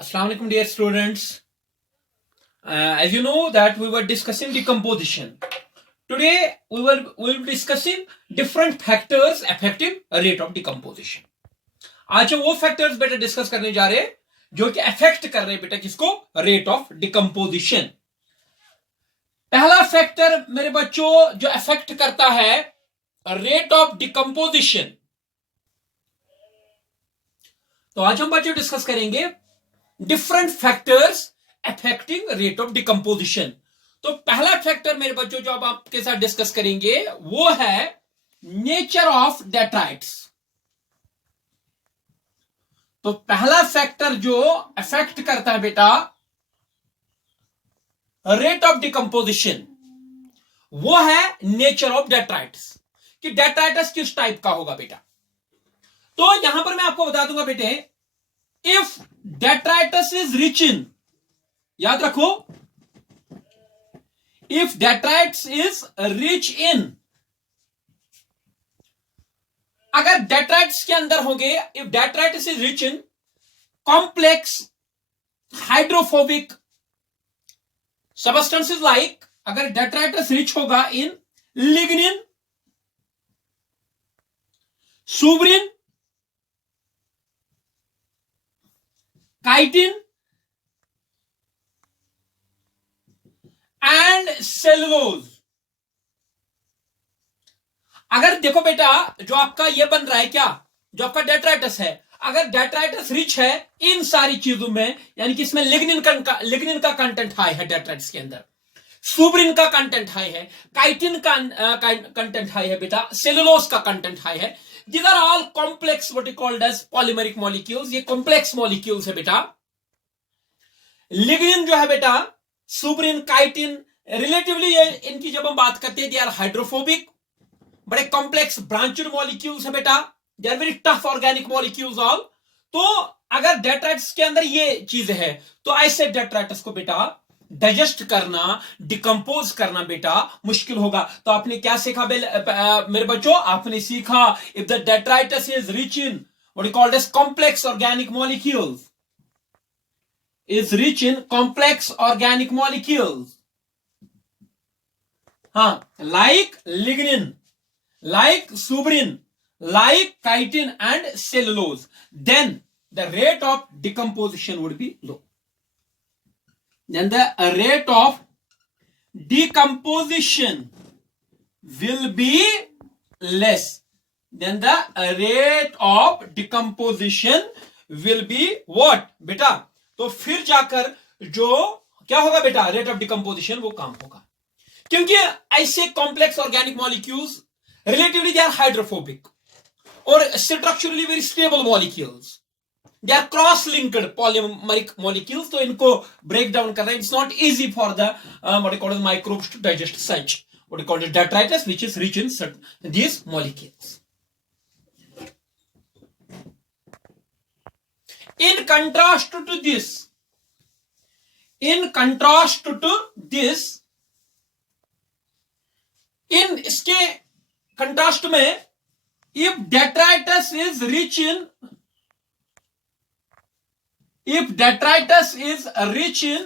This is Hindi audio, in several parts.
Assalamu alaikum, dear students. As you know that we were discussing decomposition. Today we will be discussing different factors affecting rate of decomposition. आज वो फैक्टर्स बेटा डिस्कस करने जा रहे हैं जो कि अफेक्ट कर रहे हैं बेटा किसको, रेट ऑफ डिकम्पोजिशन. पहला फैक्टर मेरे बच्चों जो अफेक्ट करता है रेट ऑफ डिकम्पोजिशन, तो आज हम बच्चों डिस्कस करेंगे different factors affecting rate of decomposition. तो पहला फैक्टर मेरे बच्चों जो अब आपके साथ डिस्कस करेंगे वो है नेचर ऑफ डेट्राइट्स. तो पहला फैक्टर जो अफेक्ट करता है बेटा रेट ऑफ डिकम्पोजिशन वो है नेचर ऑफ डेट्राइट्स, कि डेट्राइट्स किस टाइप का होगा बेटा. तो यहां पर मैं आपको बता दूंगा बेटे, if detritus is rich in, याद रखो, if detritus is rich in, अगर डेट्राइट्स के अंदर होंगे, if detritus is rich in complex hydrophobic substances like, अगर डेट्राइट्स रिच होगा in lignin, suberin, chitin and cellulose. अगर देखो बेटा जो आपका ये बन रहा है क्या, जो आपका डेट्राइटस है, अगर डेट्राइटस रिच है इन सारी चीजों में, यानी कि इसमें लिग्निन का कंटेंट हाई है डेट्राइटस के अंदर, सुब्रिन का कंटेंट हाई है, काइटिन का कंटेंट हाई है बेटा, सेलुलोज का कंटेंट हाई है. These are all complex what you called as polymeric molecules. ये complex molecules है बेटा. लिग्निन जो है बेटा, सुब्रिन, काइटिन, रिलेटिवली इनकी जब हम बात करते हैं, दे आर हाइड्रोफोबिक, बड़े कॉम्प्लेक्स ब्रांचड मॉलिक्यूल्स है बेटा, they are very tough organic molecules all. तो अगर डेट्राइट्स के अंदर ये चीज है तो ऐसे डेट्राइट्स को बेटा डाइजेस्ट करना, डिकम्पोज करना बेटा मुश्किल होगा. तो आपने क्या सीखा मेरे बच्चों, आपने सीखा if the detritus is rich in what you called as complex organic molecules, is rich in complex organic molecules, हाँ, like lignin, like suberin, like chitin and cellulose, then the rate of decomposition would be low. Then the rate of decomposition will be less. Then the rate of decomposition will be what बेटा. तो फिर जाकर जो क्या होगा बेटा, रेट ऑफ डिकम्पोजिशन वो कम होगा, क्योंकि ऐसे complex organic molecules relatively they are hydrophobic और structurally very stable molecules, they are cross linked polymeric molecules. तो इनको break down करना, it's not easy for the what you call as microbes to digest such what you call as detritus which is rich in these molecules. In contrast to this, in इसके contrast में, if detritus is rich in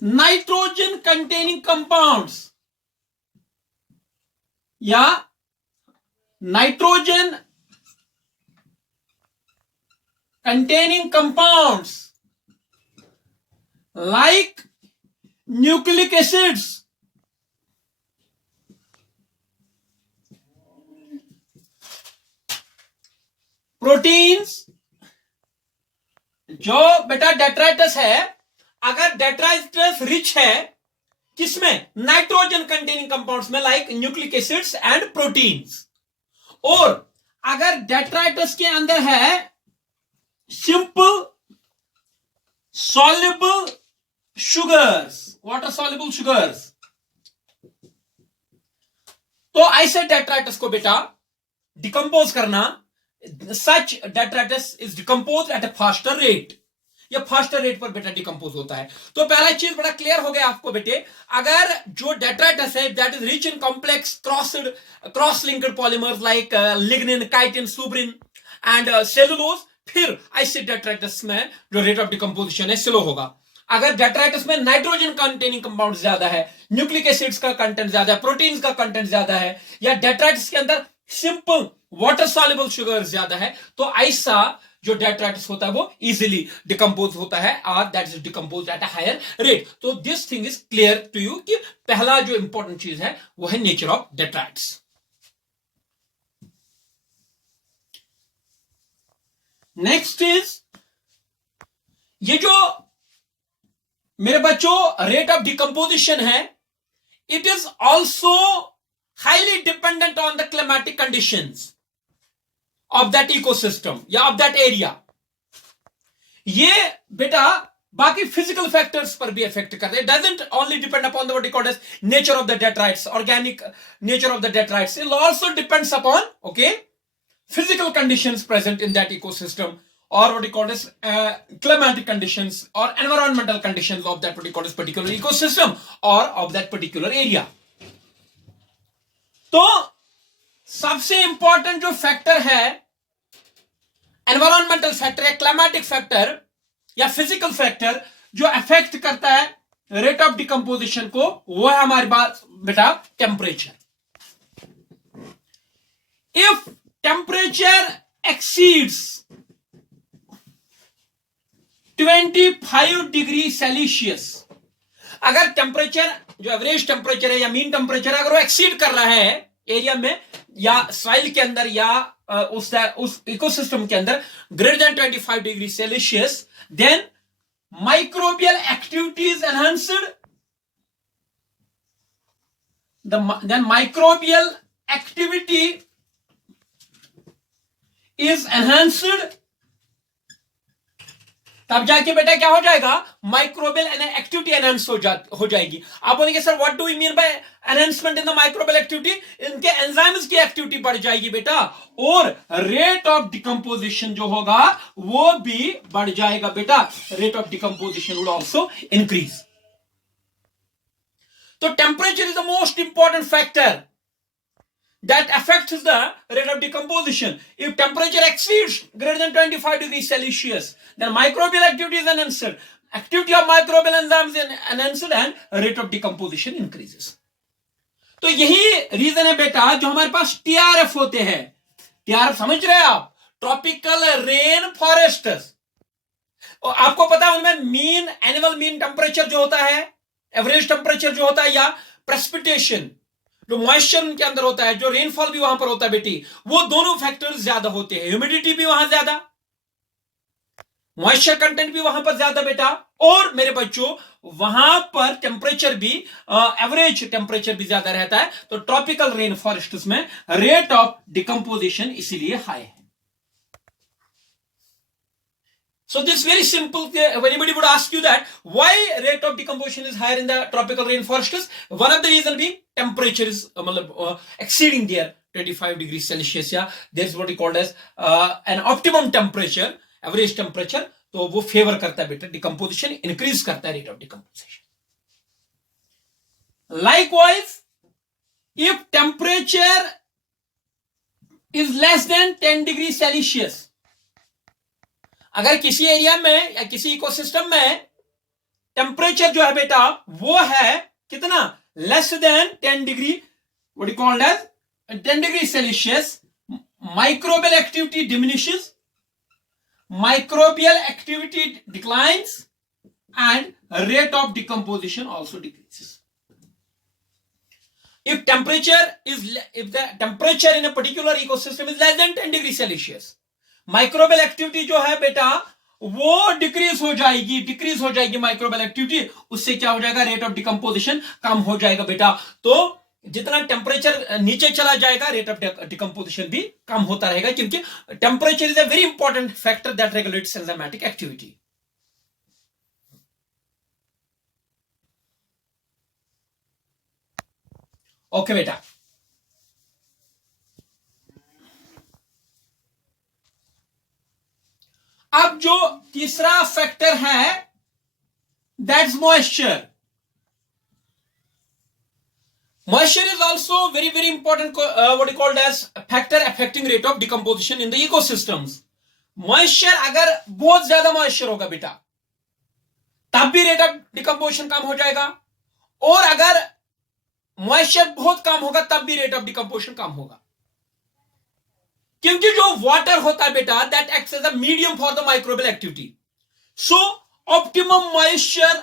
nitrogen containing compounds या nitrogen containing compounds like nucleic acids, proteins, जो बेटा डेट्राइटस है, अगर डेट्राइटस रिच है किसमें, नाइट्रोजन कंटेनिंग कंपाउंड्स में, like nucleic acids and proteins, और अगर डेट्राइटस के अंदर है simple soluble sugars, water soluble sugars, तो ऐसे डेट्राइटस को बेटा डिकम्पोज करना, such detritus is decomposed at a faster rate. ये फास्टर रेट पर बेटा डिकम्पोज होता है. तो पहला चीज बड़ा क्लियर हो गया आपको बेटे, अगर जो डेट्राइटस है that is rich in complex cross linked polymers like lignin, chitin, suberin and cellulose, फिर ऐसे डेट्राइटस में जो रेट ऑफ डिकम्पोजिशन है स्लो होगा। अगर डेट्राइटस में नाइट्रोजन कंटेनिंग कंपाउंड ज्यादा है, न्यूक्लिक एसिड्स का कंटेंट ज्यादा है, प्रोटीन्स का कंटेंट ज्यादा है, या डेट्राइटस के अंदर सिंपल वाटर सॉल्युबल शुगर ज्यादा है, तो ऐसा जो डेट्राइटस होता है वो इजीली डिकम्पोज होता है, और that is decompose at a higher rate. तो this thing is clear to you कि पहला जो इंपॉर्टेंट चीज है वो है nature of detritus. Next is, ये जो मेरे बच्चों रेट ऑफ डिकम्पोजिशन है, it is also highly dependent on the climatic conditions of that ecosystem या ऑफ दैट एरिया। ये बेटा बाकी फिजिकल फैक्टर्स पर भी इफेक्ट करते हैं। Doesn't only depend upon the what you call as nature of the detritus, organic nature of the detritus, it also depends upon okay physical conditions present in that ecosystem, or what you call as climatic conditions or environmental conditions of that what you call as particular ecosystem or of that particular area. तो सबसे इंपॉर्टेंट जो फैक्टर है, एनवायरमेंटल फैक्टर या क्लाइमेटिक फैक्टर या फिजिकल फैक्टर जो अफेक्ट करता है रेट ऑफ डिकम्पोजिशन को, वो है हमारे पास बेटा temperature. If temperature exceeds 25 degree Celsius, अगर टेम्परेचर जो एवरेज टेम्परेचर है या मीन टेम्परेचर अगर वो एक्सीड कर रहा है एरिया में या सॉइल के अंदर या उस इकोसिस्टम के अंदर greater than 25 degree Celsius, then microbial activity is enhanced, then microbial activity is enhanced, तब जाके बेटा क्या हो जाएगा, माइक्रोबियल एक्टिविटी एनहांस हो जाएगी। आप बोलेंगे sir what do you mean by enhancement in the microbial activity? इनके एंजाइम्स की एक्टिविटी बढ़ जाएगी बेटा, और रेट ऑफ डिकम्पोजिशन जो होगा वो भी बढ़ जाएगा बेटा। Rate of decomposition will also increase. तो temperature is the most important factor that affects the rate of decomposition. If temperature exceeds greater than 25 degrees Celsius, then microbial activity is enhanced. Activity of microbial enzymes is enhanced and rate of decomposition increases. तो यही रीजन है बेटा जो हमारे पास टीआरएफ होते हैं। टीआरएफ समझ रहे हैं आप? Tropical rain forests. और आपको पता है उनमें मीन एनुअल मीन टेम्परेचर जो होता है, एवरेज टेम्परेचर जो होता है, या प्रेसिपिटेशन जो मॉइस्चर उनके अंदर होता है, जो रेनफॉल भी वहां पर होता है बेटी, वो दोनों फैक्टर्स ज्यादा होते हैं। ह्यूमिडिटी भी वहां ज्यादा, मॉइस्चर कंटेंट भी वहां पर ज्यादा बेटा, और मेरे बच्चों वहां पर टेम्परेचर भी एवरेज टेम्परेचर भी ज्यादा रहता है। तो ट्रॉपिकल रेन फॉरेस्ट्स में रेट ऑफ डिकम्पोजिशन इसीलिए हाई है। So this is very simple. If anybody would ask you that why rate of decomposition is higher in the tropical rainforests, one of the reason being temperature is exceeding their 25 degrees Celsius. Yeah, there's what we call as an optimum temperature, average temperature. तो वो फेवर करता है बेटा, डिकम्पोजिशन इंक्रीज करता है rate of decomposition. Likewise, if temperature is less than 10 degrees Celsius, अगर किसी एरिया में या किसी इकोसिस्टम में टेम्परेचर जो है बेटा वो है कितना, less than 10 degree, what you called as 10 degree Celsius, microbial activity diminishes, microbial activity declines and rate of decomposition also decreases. if the temperature in a particular ecosystem is less than 10 degree Celsius, microbial activity जो है बेटा वो डिक्रीज हो जाएगी माइक्रोबियल एक्टिविटी, उससे क्या हो जाएगा, रेट ऑफ डिकम्पोजिशन कम हो जाएगा बेटा। तो जितना टेम्परेचर नीचे चला जाएगा रेट ऑफ डिकम्पोजिशन भी कम होता रहेगा, क्योंकि temperature is a very important factor that regulates enzymatic activity. Okay बेटा, अब जो तीसरा फैक्टर है that's moisture. Moisture is also very important what you called as a factor affecting rate of decomposition in the ecosystems. Moisture अगर बहुत ज्यादा मॉइस्चर होगा बेटा तब भी रेट ऑफ डिकम्पोजिशन कम हो जाएगा, और अगर मॉइस्चर बहुत कम होगा तब भी रेट ऑफ डिकम्पोजिशन कम होगा, क्योंकि जो वाटर होता है बेटा that acts as a medium for the microbial activity. So optimum moisture,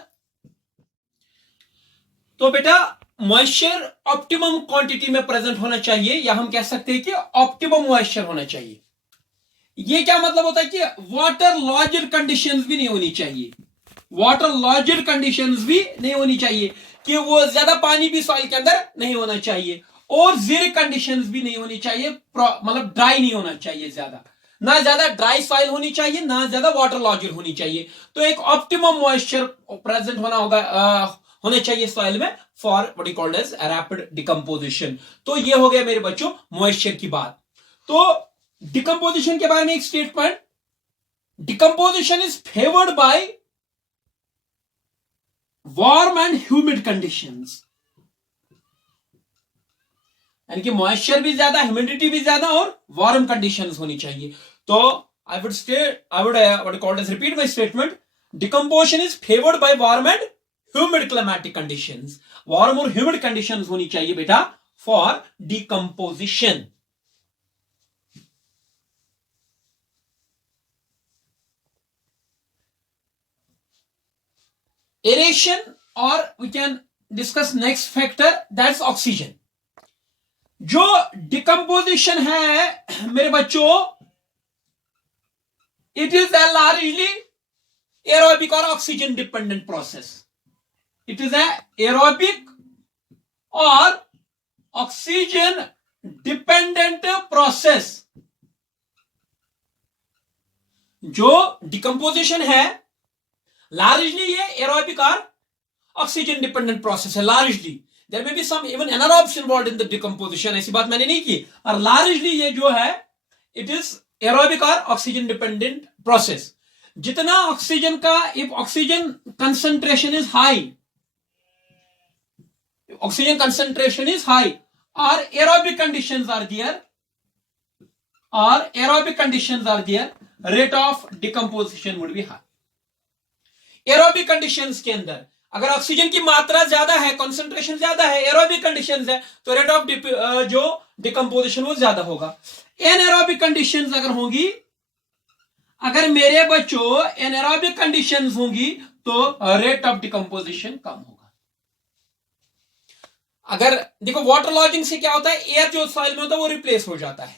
तो बेटा मॉइस्चर ऑप्टिमम क्वांटिटी में प्रेजेंट होना चाहिए, या हम कह सकते हैं कि ऑप्टिमम मॉइस्चर होना चाहिए। ये क्या मतलब होता है कि वाटर लॉज्ड कंडीशंस भी नहीं होनी चाहिए, वाटर लॉज्ड कंडीशंस भी नहीं होनी चाहिए, कि वो ज्यादा पानी भी सॉइल के अंदर नहीं होना चाहिए, और जीरो कंडीशंस भी नहीं होनी चाहिए, मतलब ड्राई नहीं होना चाहिए, ना ज्यादा ड्राई सॉइल होनी चाहिए, ना ज्यादा वाटर लॉज्ड होनी चाहिए। तो एक ऑप्टिमम मॉइस्चर प्रेजेंट होने चाहिए सॉइल में for what is called as rapid decomposition. तो ये हो गया मेरे बच्चों मॉइस्चर की बात। तो डिकम्पोजिशन के बारे में एक statement, decomposition is favoured by warm and humid conditions, यानी कि मॉइस्चर भी ज्यादा, ह्यूमिडिटी भी ज्यादा, और वार्म कंडीशंस होनी चाहिए। तो I would what called as repeat my statement, decomposition is favoured by warm and humid climatic conditions, warm और ह्यूमिड कंडीशंस होनी चाहिए बेटा फॉर डिकम्पोजिशन। एरेशन, और we can discuss next factor that's oxygen. जो डिकम्पोजिशन है मेरे बच्चों, it is a largely aerobic और oxygen dependent process, it is a aerobic और ऑक्सीजन डिपेंडेंट प्रोसेस। जो डिकम्पोजिशन है लार्जली ये एरोबिक और ऑक्सीजन डिपेंडेंट प्रोसेस है, largely. There may be some even anaerobes involved in the decomposition, ऐसी बात मैंने नहीं की, और लार्जली ये जो है इट इज एरोबिक और ऑक्सीजन डिपेंडेंट प्रोसेस। जितना ऑक्सीजन का, if oxygen concentration is high, oxygen concentration is high और एरोबिक कंडीशंस आर देयर, और aerobic conditions are there, rate of decomposition would be high. Aerobic conditions के अंदर अगर ऑक्सीजन की मात्रा ज्यादा है, कंसंट्रेशन ज्यादा है, एरोबिक कंडीशंस है, तो रेट ऑफ जो डिकम्पोजिशन वो ज्यादा होगा। एनएरोबिक कंडीशंस अगर होंगी, अगर मेरे बच्चों एनएरोबिक कंडीशंस होंगी तो रेट ऑफ डिकम्पोजिशन कम होगा। अगर देखो वाटर लॉजिंग से क्या होता है, एयर जो सॉइल में होता है वो रिप्लेस हो जाता है,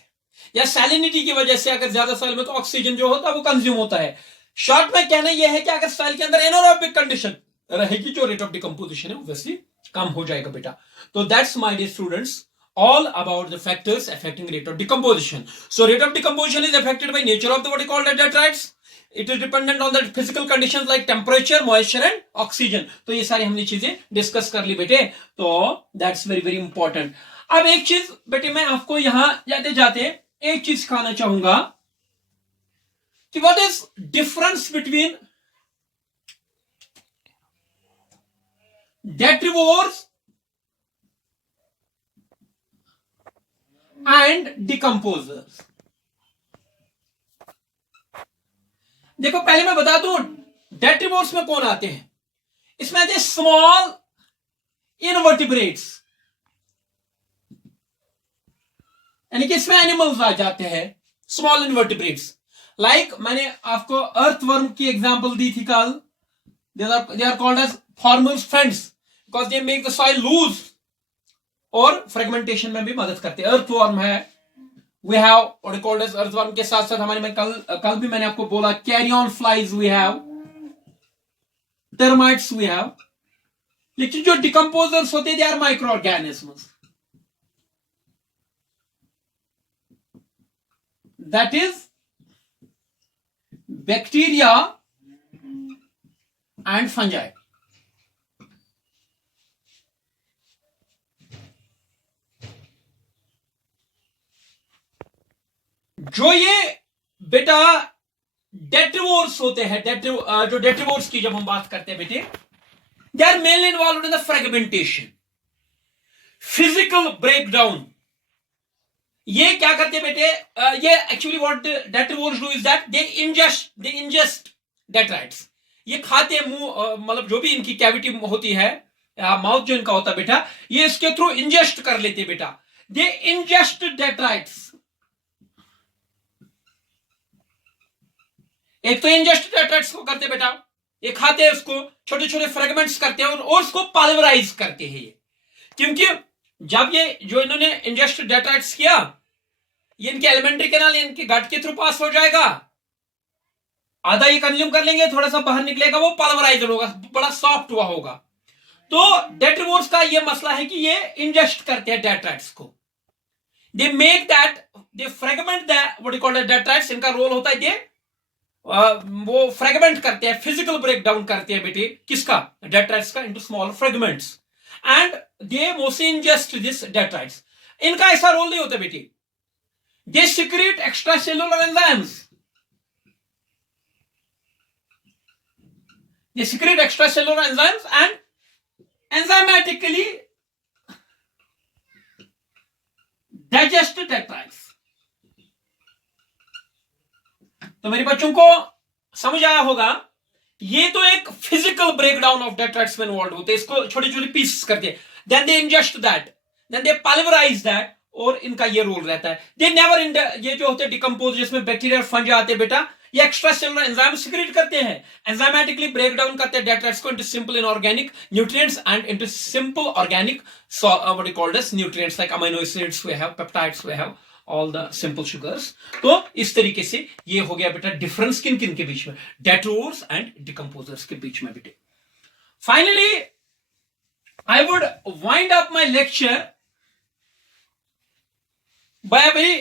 या सैलिनिटी की वजह से अगर ज्यादा सॉइल में तो ऑक्सीजन जो होता है वो कंज्यूम होता है। शॉर्ट में कहना यह है कि अगर सॉइल के अंदर एनारोबिक कंडीशन रहेगी, जो रेट ऑफ डिकम्पोजिशन है ऑब्वियसली कम हो जाएगा बेटा। तो that's my dear students all about the factors affecting rate of decomposition. So rate of decomposition is affected by nature of the what you call detritus. It is dependent on the physical conditions like temperature, moisture and oxygen. तो ये सारी हमने चीजें डिस्कस कर ली बेटे, तो दैट्स वेरी वेरी इंपॉर्टेंट। अब एक चीज बेटे मैं आपको यहां जाते जाते एक चीज सिखाना चाहूंगा कि what is difference between detrivores and decomposers. देखो पहले मैं बता दूं डेट्रिवोर्स में कौन आते हैं, इसमें आते हैं स्मॉल इनवर्टिब्रेट्स, यानी कि इसमें एनिमल्स आ जाते हैं स्मॉल इनवर्टिब्रेट्स। लाइक मैंने आपको अर्थवर्म की एग्जांपल दी थी कल, they are called as farmers friends because they make the soil loose और फ्रेगमेंटेशन में भी मदद करते हैं। अर्थवर्म है, we have what called as earthworm के साथ साथ हमारे में कल भी मैंने आपको बोला carrion flies we have, termites we have. लेकिन जो डिकम्पोजर्स होते हैं they are micro organisms, that is bacteria and fungi. जो ये बेटा डेट्रिवोर्स होते हैं, जो डेट्रिवोर्स की जब हम बात करते हैं बेटे, they are mainly involved in the fragmentation, physical breakdown, ये क्या करते हैं बेटे, ये actually what detritivores do is that they ingest detritus. ये खाते हैं मुंह, मतलब जो भी इनकी कैविटी होती है, माउथ जो इनका होता है बेटा, ये इसके थ्रू इंजेस्ट कर लेते हैं बेटा। दे इंजेस्ट डेट्राइट्स। एक तो इंजेस्ट डेट्राइट्स को करते बेटा, ये खाते हैं उसको, छोटे छोटे फ्रेगमेंट्स करते हैं और उसको पाल्वराइज करते हैं ये। क्योंकि जब ये जो इन्होंने इंजेस्ट डेट्राइट्स किया, ये इनके एलिमेंट्री कैनाल, इनके गट के थ्रू पास हो जाएगा, आधा ये कंज्यूम कर लेंगे, थोड़ा सा बाहर निकलेगा, वो पाल्वराइजर होगा, बड़ा सॉफ्ट हुआ होगा। तो डेट्रीवोर्स का ये मसला है कि ये इंजेस्ट करते हैं डेट्राइट्स को। They make that, they fragment that, what you call detritus. इनका रोल होता है ये वो फ्रेगमेंट करते हैं, फिजिकल ब्रेक डाउन करते हैं बेटे, किसका, डेट्राइट्स का, into small fragments, and they mostly ingest this detritus. इनका ऐसा रोल नहीं होता बेटे, they secrete extracellular enzymes, they secrete extracellular enzymes and enzymatically digest detritus। तो मेरे बच्चों को समझ आया होगा, ये तो एक फिजिकल ब्रेकडाउन ऑफ डेट्राइट्स में इन्वॉल्व होते हैं, इसको छोटे छोटे पीसेस करते हैं, then they ingest that, then they pulverise that, और इनका ये रोल रहता है। दे नेवर ये जो होते हैं डिकम्पोज, जिसमें बैक्टीरिया फंज आते हैं बेटा, ये एक्स्ट्रा सेलुलर एंजाइम सिक्रेट करते हैं, एंजाइमेटिकली ब्रेक डाउन करते हैं डेट्राइट्स को into simple inorganic nutrients and into simple organic what you called as nutrients like amino acids we have, peptides we have, all the simple sugars. तो इस तरीके से ये हो गया बेटा डिफरेंस किन किन के बीच में, डेट्रोवर्स एंड डिकम्पोजर्स के बीच में बेटे। Finally I would wind up my lecture by a very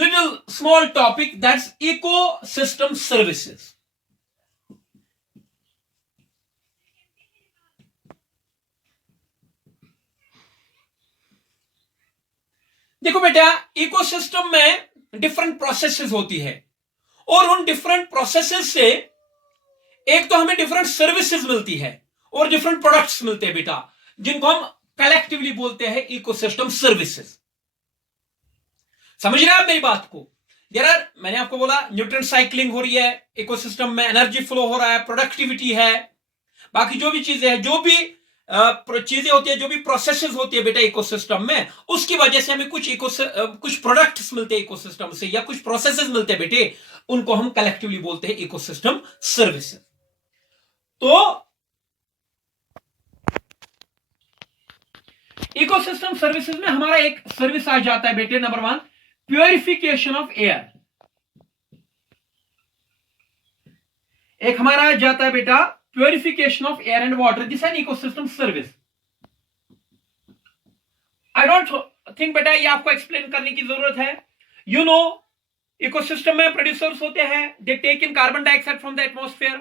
little small topic, that's ecosystem services। देखो बेटा, इकोसिस्टम में डिफरेंट प्रोसेसेस होती है, और उन डिफरेंट प्रोसेसेस से एक तो हमें डिफरेंट सर्विसेज मिलती है और डिफरेंट प्रोडक्ट्स मिलते हैं बेटा, जिनको हम कलेक्टिवली बोलते हैं इकोसिस्टम सर्विसेज। समझ रहे हैं आप मेरी बात को? मैंने आपको बोला न्यूट्रिएंट साइक्लिंग हो रही है इकोसिस्टम में, एनर्जी फ्लो हो रहा है, प्रोडक्टिविटी है, बाकी जो भी चीजें हैं, जो भी चीजें होती है, जो भी प्रोसेसेस होती है बेटा इकोसिस्टम में, उसकी वजह से हमें कुछ प्रोडक्ट्स मिलते हैं इकोसिस्टम से, या कुछ प्रोसेसेस मिलते हैं बेटे, उनको हम कलेक्टिवली बोलते हैं इकोसिस्टम सर्विसेज। तो इकोसिस्टम सर्विसेज में हमारा एक सर्विस आ जाता है बेटे, नंबर 1 प्योरिफिकेशन ऑफ एयर। एक हमारा आ जाता है बेटा purification of air and water, this an ecosystem service. I don't think बेटा ये आपको एक्सप्लेन करने की जरूरत है। यू नो इकोसिस्टम में प्रोड्यूसर्स होते हैं, they take in carbon dioxide from the atmosphere,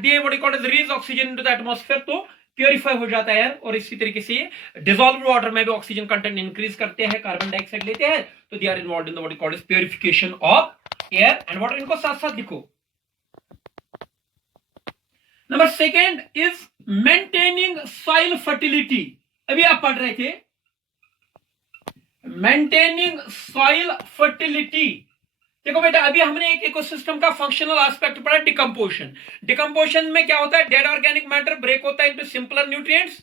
they what you call release oxygen into the atmosphere, तो प्योरीफाई हो जाता है। और इसी तरीके से डिसॉल्व्ड वाटर में भी ऑक्सीजन कंटेंट इंक्रीज करते हैं, कार्बन डाइऑक्साइड लेते हैं, तो they are involved in the what you call is purification of air and water. इनको साथ साथ लिखो। Number 2 is maintaining soil fertility. अभी आप पढ़ रहे थे मेंटेनिंग सॉइल फर्टिलिटी। देखो बेटा, अभी हमने एक इकोसिस्टम का फंक्शनल एस्पेक्ट पढ़ा, डिकम्पोजिशन। डिकम्पोजिशन में क्या होता है, डेड ऑर्गेनिक मैटर ब्रेक होता है इनटू सिंपलर न्यूट्रिएंट्स,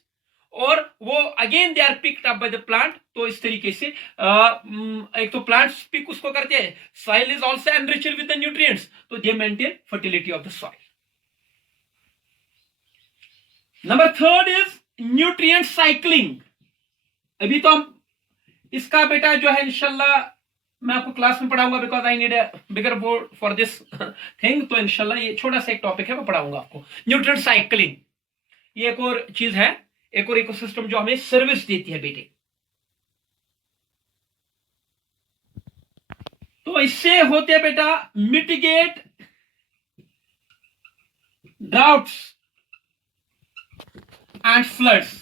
और वो again they are picked up by the plant. तो इस तरीके से एक तो प्लांट्स पिक उसको करते हैं, soil is also enriched with the nutrients, तो they maintain fertility of the soil. Number 3 is nutrient cycling. अभी तो हम इसका बेटा जो है इंशाल्लाह मैं आपको क्लास में पढ़ाऊंगा, because I need a bigger board for this thing. तो इंशाल्लाह ये छोटा सा एक टॉपिक है, मैं पढ़ाऊंगा आपको न्यूट्रिएंट साइक्लिंग। ये एक और चीज है, एक और इकोसिस्टम जो हमें सर्विस देती है बेटे। तो इससे होते हैं बेटा मिटिगेट ड्राउट्स एंड फ्लड्स।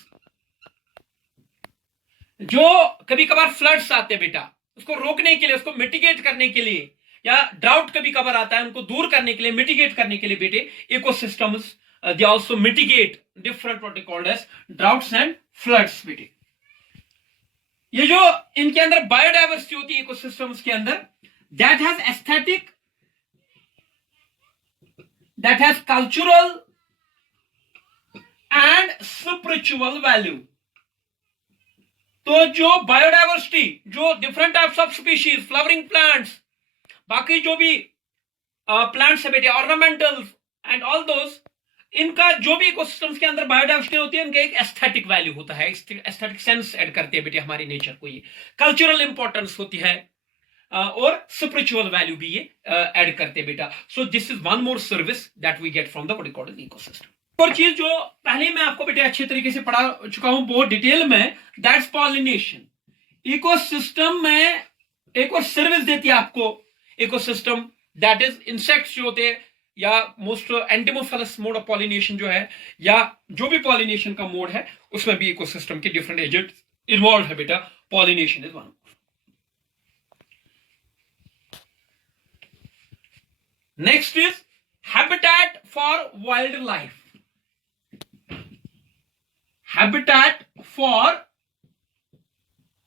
जो कभी कभार फ्लड्स आते हैं बेटा, उसको रोकने के लिए, उसको मिटिगेट करने के लिए, या ड्राउट कभी कभार आता है, उनको दूर करने के लिए, मिटिगेट करने के लिए बेटे ecosystems they also mitigate different what is called as droughts and floods बेटे। ये जो इनके अंदर बायोडाइवर्सिटी होती है इकोसिस्टम्स के अंदर, that has aesthetic, that has cultural and spiritual value. तो जो बायोडाइवर्सिटी, जो different types of species, flowering plants, बाकी जो भी प्लांट्स है बेटे, ऑर्नामेंटल्स एंड ऑल दोज, इनका जो भी इकोसिस्टम्स के अंदर बायोडाइवर्सिटी होती है, इनका एक एस्थेटिक वैल्यू होता है, एस्थेटिक सेंस ऐड करते हैं बेटे हमारी नेचर को, ये कल्चरल इंपॉर्टेंस होती है और स्पिरिचुअल वैल्यू भी ये ऐड करते हैं बेटा। So this is one more service that we get from the what we call ecosystem. और चीज जो पहले मैं आपको बेटे अच्छे तरीके से पढ़ा चुका हूं बहुत डिटेल में, दैट्स पॉलिनेशन। इकोसिस्टम में एक और सर्विस देती है आपको इकोसिस्टम, दैट इज इंसेक्ट्स जो होते हैं, या मोस्ट एंटिमोफिलस मोड ऑफ पॉलिनेशन जो है, या जो भी पॉलिनेशन का मोड है, उसमें भी इकोसिस्टम के डिफरेंट एजेंट्स इन्वॉल्व है बेटा। Pollination is one. Next is habitat for wildlife. Habitat for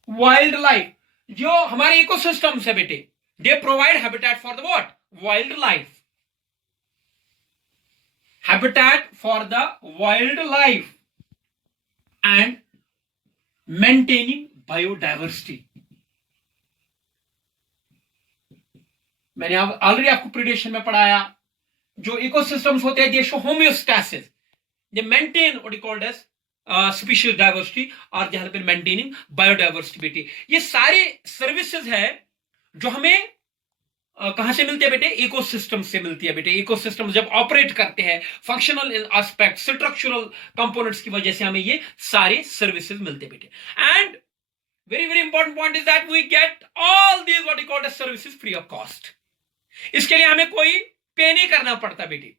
wildlife, जो हमारे इकोसिस्टम्स है बेटे, they provide habitat for the what, wildlife. Habitat for the wildlife and maintaining biodiversity. मैंने ऑलरेडी आपको प्रीडेशन में पढ़ाया, जो इकोसिस्टम्स होते हैं, they show homeostasis, they maintain what is called as species diversity और they help in maintaining biodiversity बेटे। ये सारे सर्विसेज है जो हमें कहां से मिलती है बेटे, इकोसिस्टम से मिलती है बेटे। इकोसिस्टम जब ऑपरेट करते हैं, फंक्शनल एस्पेक्ट, स्ट्रक्चरल कंपोनेंट्स की वजह से हमें ये सारे सर्विसेज मिलते हैं बेटे। And very very important point is that we get all these what you called as services free of cost. इसके लिए हमें कोई पे नहीं करना पड़ता बेटे।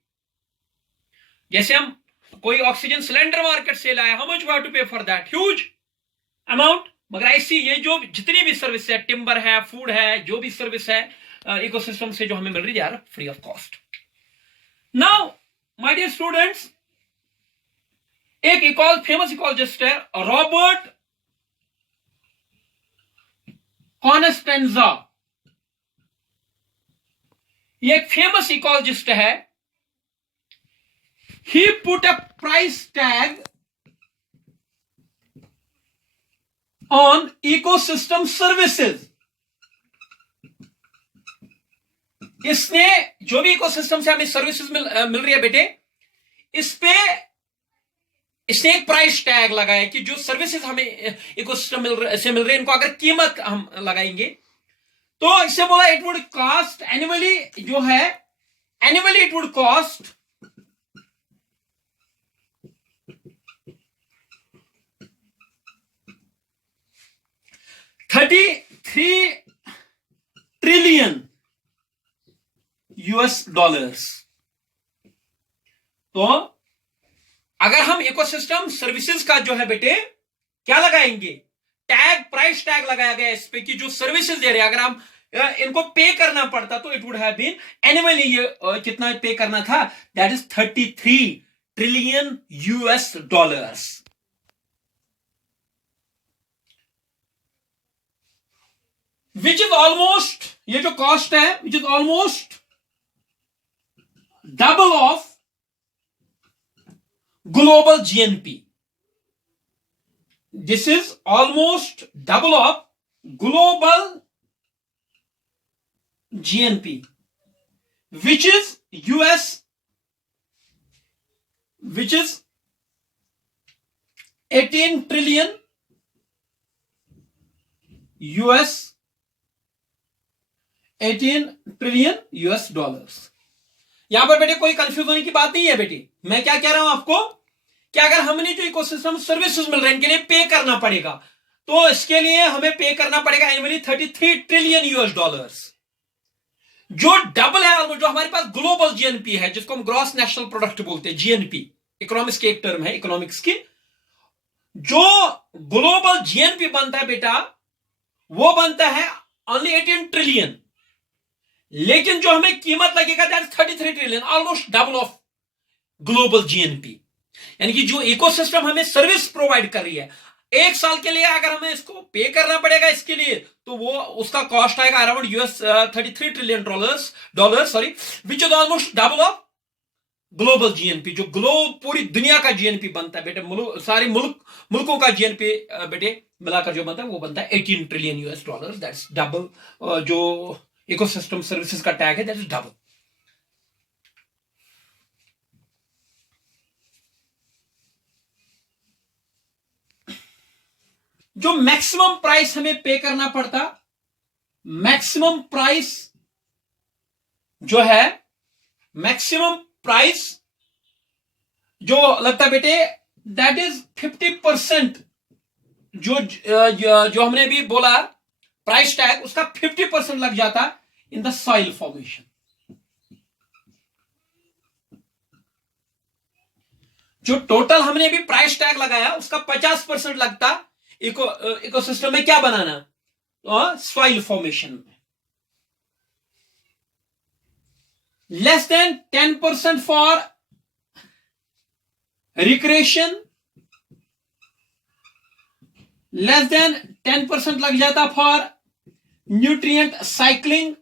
जैसे हम कोई ऑक्सीजन सिलेंडर मार्केट से लाए, how much we have to pay for that, huge amount. मगर ऐसी ये जो जितनी भी सर्विस है, टिम्बर है, फूड है, जो भी सर्विस है इकोसिस्टम से जो हमें मिल रही है, यार free of cost. Now my dear students, एक फेमस इकोलॉजिस्ट है रॉबर्ट कॉन्स्टेंजा। ये एक फेमस इकोलॉजिस्ट है। He put a price tag on ecosystem services. इसने जो भी इकोसिस्टम से हमें सर्विसेज मिल रही है बेटे, इस पे इसने एक प्राइस टैग लगाया कि जो सर्विसेज हमें इकोसिस्टम से मिल रही है, इनको अगर कीमत हम लगाएंगे तो इससे बोला इट वुड कॉस्ट एनुअली, जो है annually it would cost $33 trillion US। तो अगर हम इकोसिस्टम सर्विसेज का जो है बेटे क्या लगाएंगे, टैग, प्राइस टैग लगाया गया इस पे कि जो सर्विसेज दे रहे हैं, अगर हम इनको पे करना पड़ता तो it would have been annually, ये कितना पे करना था, that is 33 trillion US। Which is almost, ये जो कॉस्ट है, which is almost double of global GNP। This is almost double of global GNP, which is US, which is 18 trillion US, 18 trillion US। यहां पर बेटे कोई कंफ्यूज होने की बात नहीं है बेटे। मैं क्या कह रहा हूं आपको कि अगर हमने जो इकोसिस्टम सर्विसेज मिल रहे हैं, इनके लिए पे करना पड़ेगा, तो इसके लिए हमें पे करना पड़ेगा एनुअली 33 ट्रिलियन US। जो डबल है ऑलमोस्ट, जो हमारे पास ग्लोबल GNP है, जिसको हम ग्रॉस नेशनल प्रोडक्ट बोलते हैं, GNP इकोनॉमिक्स की एक टर्म है इकोनॉमिक्स की। जो ग्लोबल GNP बनता है बेटा, वो बनता है ओनली 18 ट्रिलियन, लेकिन जो हमें कीमत लगेगा that is 33 trillion, almost double of global GNP। यानी कि जो इकोसिस्टम हमें सर्विस प्रोवाइड कर रही है, एक साल के लिए अगर हमें इसको पे करना पड़ेगा इसके लिए, तो वो उसका कॉस्ट आएगा around US $33 trillion sorry, which is almost double of global GNP, जो पूरी दुनिया का जीएनपी बनता है बेटे, सारे मुल्कों का जीएनपी बेटे मिलाकर जो बनता है वो बनता है $18 ट्रिलियन। दैट्स डबल, जो इकोसिस्टम सर्विसेज का टैग है दैट इज डबल। जो मैक्सिमम प्राइस हमें पे करना पड़ता, मैक्सिमम प्राइस जो है, मैक्सिमम प्राइस जो लगता है बेटे दैट इज 50%। जो हमने भी बोला प्राइस टैग, उसका 50% लग जाता इन द सॉइल फॉर्मेशन। जो टोटल हमने भी प्राइस टैग लगाया उसका 50% लगता इकोसिस्टम में क्या बनाना, सॉइल फॉर्मेशन में। Less than 10% for recreation, less than 10% लग जाता for nutrient cycling,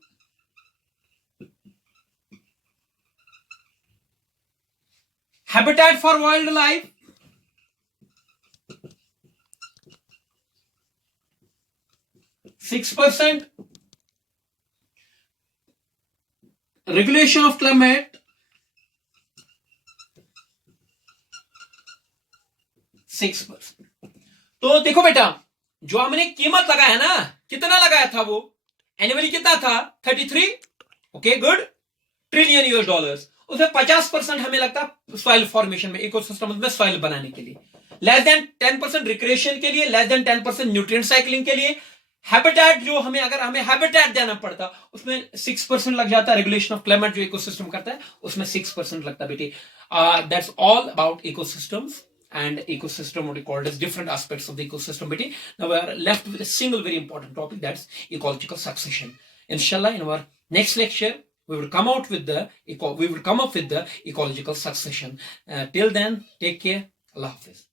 habitat for wild life, $6, regulation of climate 6%। तो देखो बेटा, जो हमने कीमत लगाया ना, कितना लगाया था वो एनुअली, कितना था 33, okay good, trillion US dollars. उसमें 50% हमें लगता सॉइल फॉर्मेशन में, इकोसिस्टम में सॉइल बनाने के लिए, लेस देन 10% रिक्रिएशन के लिए, लेस देन 10% न्यूट्रिएंट साइक्लिंग के लिए, हैबिटेट जो हमें, अगर हमें हैबिटेट देना पड़ता उसमें 6% लग जाता, रेगुलेशन ऑफ क्लाइमेट जो इकोसिस्टम करता है उसमें 6% लगता बेटे। That's all about ecosystems and ecosystem, what we call as different aspects of the ecosystem. But now we are left with a single very important topic, that's ecological succession. Inshallah, in our next lecture we will come up with the ecological succession. Till then, take care. Allah Hafiz.